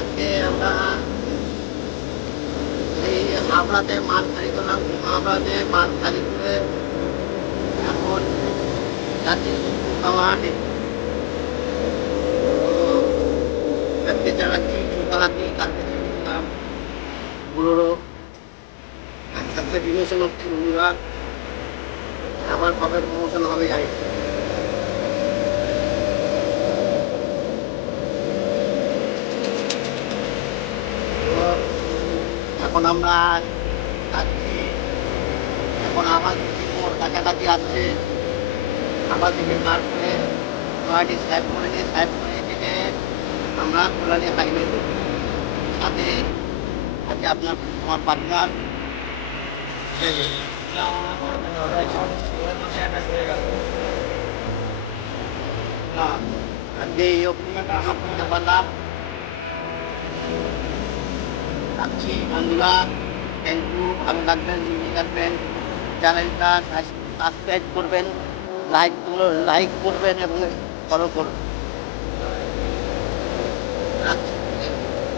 আজকে আমরা এই হাবড়াতে মাল খালি করলাম। হাবড়াতে মাল খালি করে এখন যাচ্ছি সুতাহাটি। আজকে চালাচ্ছি সুতাহাটি, কালকে ছিলাম বুড়ো, আজকে ডিমোশন হচ্ছে রবিবার, আবার কবে প্রমোশন হবে জানি না। তো এখন আমরা যাচ্ছি, এখন আমার মোড় কাছাকাছি আসছে। আবার থেকে পার করে নয়টি সাহেব করে নিয়ে সাহেব করে থেকে আমরা কল্যাণী হাইওয়ে দেবো। সাথে আছে আপনার আমার পার্টনার আজকে এই অভিজ্ঞতা করতে পারলাম। রাখছি বন্ধুরা, থ্যাংক ইউ। ভালো থাকবেন, সুস্থ থাকবেন। চ্যানেলটা সাবস্ক্রাইব করবেন, লাইক করবেন এবং ফলো করবেন। রাখছি।